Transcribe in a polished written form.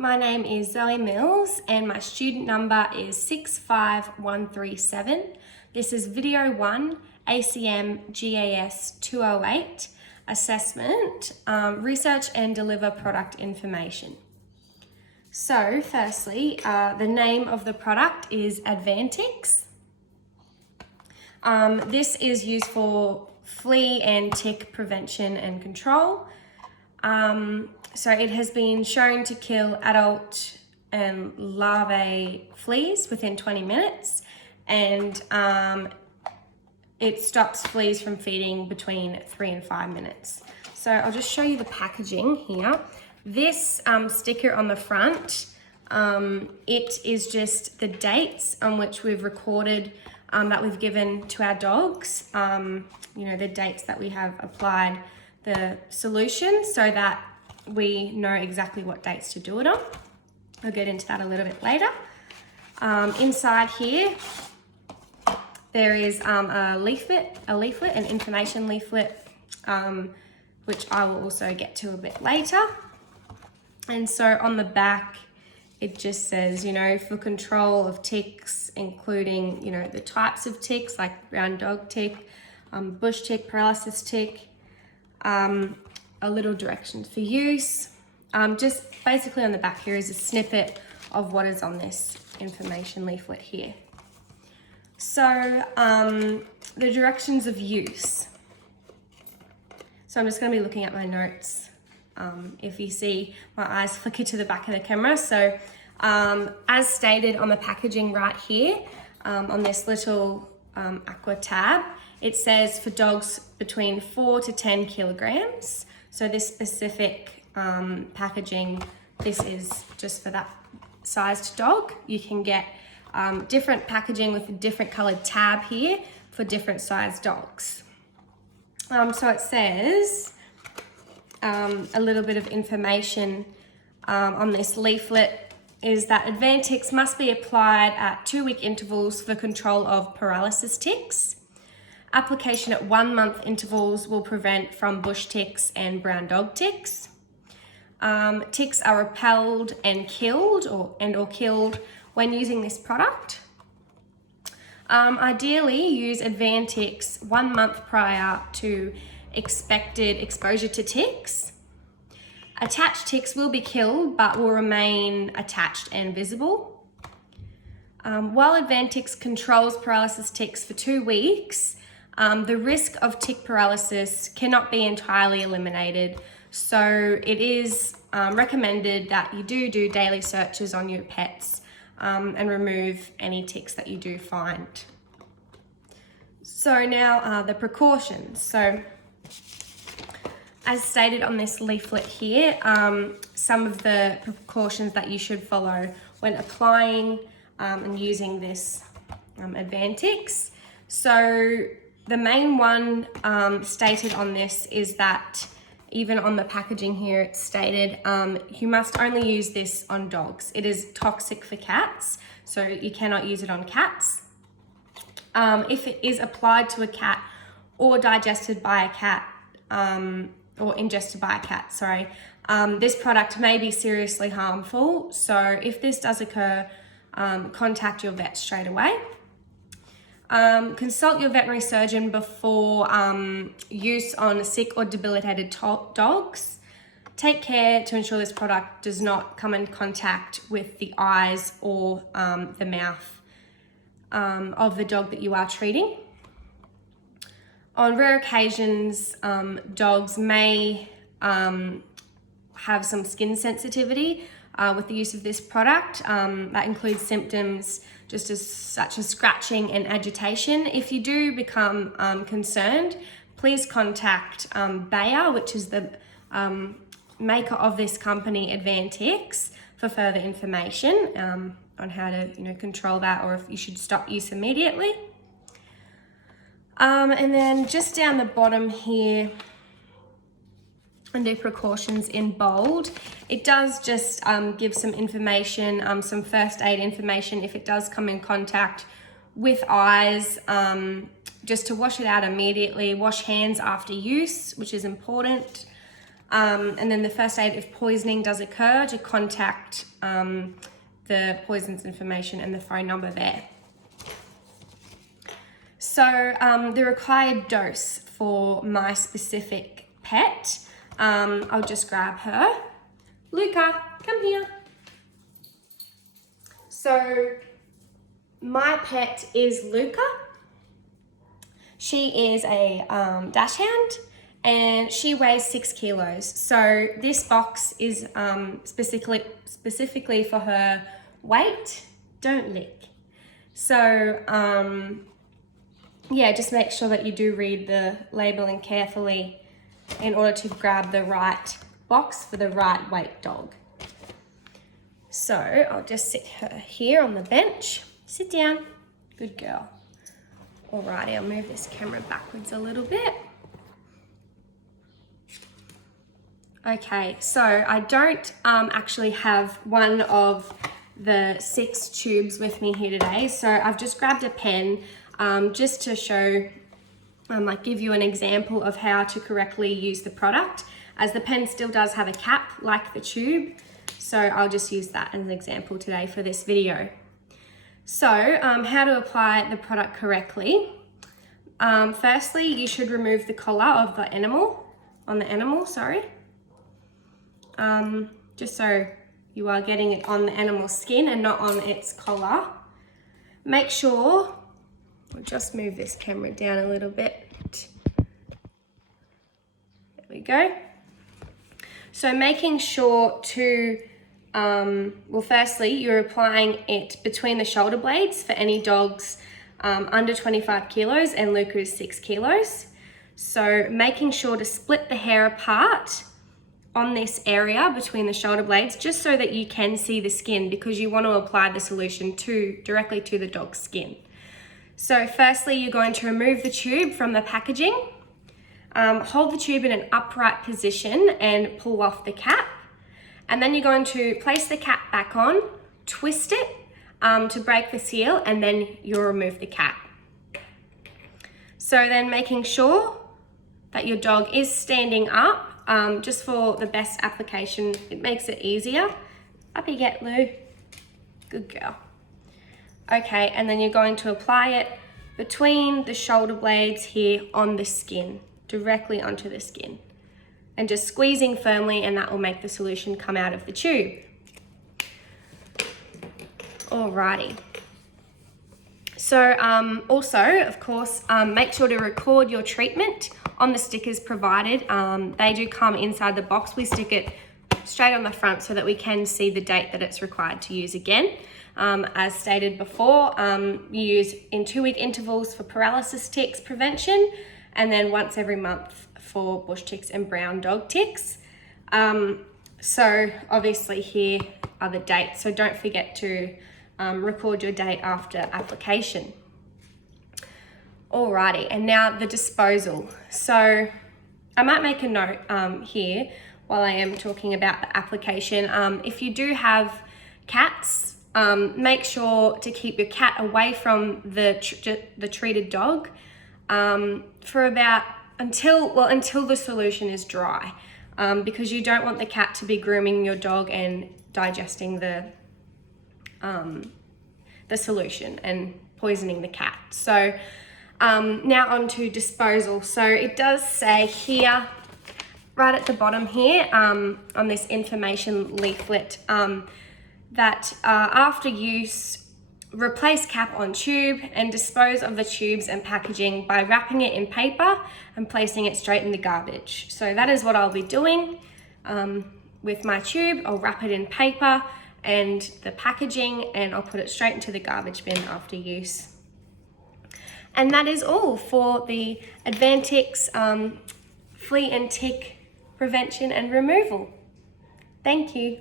My name is Zoe Mills and my student number is 65137. This is video 1, ACMGAS208, assessment, research and deliver product information. So firstly, the name of the product is Advantix. This is used for flea and tick prevention and control. So it has been shown to kill adult and larvae fleas within 20 minutes, and it stops fleas from feeding between 3 and 5 minutes. So I'll just show you the packaging here. This sticker on the front, it is just the dates on which we've recorded that we've given to our dogs, the dates that we have applied the solution so that we know exactly what dates to do it on. I'll get into that a little bit later. Inside here, there is a leaflet, an information leaflet, which I will also get to a bit later. And so on the back, it just says, for control of ticks, including, the types of ticks like brown dog tick, bush tick, paralysis tick, a little directions for use. Just basically on the back here is a snippet of what is on this information leaflet here. So the directions of use. So I'm just going to be looking at my notes. If you see my eyes flicker to the back of the camera. So as stated on the packaging right here, on this little aqua tab, it says for dogs between 4 to 10 kilograms. So this specific packaging, this is just for that sized dog. You can get different packaging with a different colored tab here for different sized dogs. So it says a little bit of information on this leaflet is that Advantix must be applied at 2-week intervals for control of paralysis ticks. Application at 1-month intervals will prevent from bush ticks and brown dog ticks. Ticks are repelled and killed or killed when using this product. Ideally, use Advantix 1 month prior to expected exposure to ticks. Attached ticks will be killed but will remain attached and visible. While Advantix controls paralysis ticks for 2 weeks, the risk of tick paralysis cannot be entirely eliminated. So it is recommended that you do daily searches on your pets and remove any ticks that you do find. So now the precautions. So as stated on this leaflet here, some of the precautions that you should follow when applying and using this Advantix. So the main one stated on this is that, even on the packaging here, it's stated you must only use this on dogs. It is toxic for cats, so you cannot use it on cats. If it is applied to a cat or digested by a cat, or ingested by a cat, this product may be seriously harmful. So if this does occur, contact your vet straight away. Consult your veterinary surgeon before use on sick or debilitated dogs. Take care to ensure this product does not come in contact with the eyes or the mouth of the dog that you are treating. On rare occasions, dogs may have some skin sensitivity with the use of this product. That includes symptoms such as scratching and agitation. If you do become concerned, please contact Bayer, which is the maker of this company, Advantix, for further information on how to control that, or if you should stop use immediately. And then just down the bottom here, under precautions in bold, it does just give some information, some first aid information if it does come in contact with eyes, just to wash it out immediately. Wash hands after use, which is important. And then the first aid if poisoning does occur, to contact the poisons information and the phone number there. So the required dose for my specific pet, I'll just grab her. Luca, come here. So my pet is Luca. She is a dachshund and she weighs 6 kilos. So this box is specifically for her weight. Don't lick. So yeah, just make sure that you do read the labeling carefully in order to grab the right box for the right weight dog. So I'll just sit her here on the bench. Sit down. Good girl. Alrighty, I'll move this camera backwards a little bit. Okay, so I don't actually have one of the 6 tubes with me here today. So I've just grabbed a pen just to show, like give you an example of how to correctly use the product, as the pen still does have a cap like the tube. So I'll just use that as an example today for this video. So how to apply the product correctly. Firstly, you should remove the collar of the animal, just so you are getting it on the animal's skin and not on its collar. Make sure, I'll just move this camera down a little bit. There we go. So making sure to, well, firstly, you're applying it between the shoulder blades for any dogs under 25 kilos, and Luca is 6 kilos. So making sure to split the hair apart on this area between the shoulder blades, just so that you can see the skin, because you want to apply the solution directly to the dog's skin. So firstly, you're going to remove the tube from the packaging, hold the tube in an upright position and pull off the cap. And then you're going to place the cap back on, twist it to break the seal, and then you'll remove the cap. So then making sure that your dog is standing up, just for the best application, it makes it easier. Up you get, Lou. Good girl. Okay, and then you're going to apply it between the shoulder blades here on the skin, directly onto the skin. And just squeezing firmly, and that will make the solution come out of the tube. Alrighty. So also, of course, make sure to record your treatment on the stickers provided. They do come inside the box. We stick it straight on the front so that we can see the date that it's required to use again. As stated before, you use in 2-week intervals for paralysis ticks prevention, and then once every month for bush ticks and brown dog ticks. So obviously here are the dates, so don't forget to record your date after application. Alrighty, and now the disposal. So I might make a note here while I am talking about the application. If you do have cats, make sure to keep your cat away from the treated dog for about until the solution is dry, because you don't want the cat to be grooming your dog and digesting the solution and poisoning the cat. So now on to disposal. So it does say here, right at the bottom here, on this information leaflet, that after use, replace cap on tube and dispose of the tubes and packaging by wrapping it in paper and placing it straight in the garbage. So that is what I'll be doing with my tube. I'll wrap it in paper and the packaging, and I'll put it straight into the garbage bin after use. And that is all for the Advantix flea and tick prevention and removal. Thank you.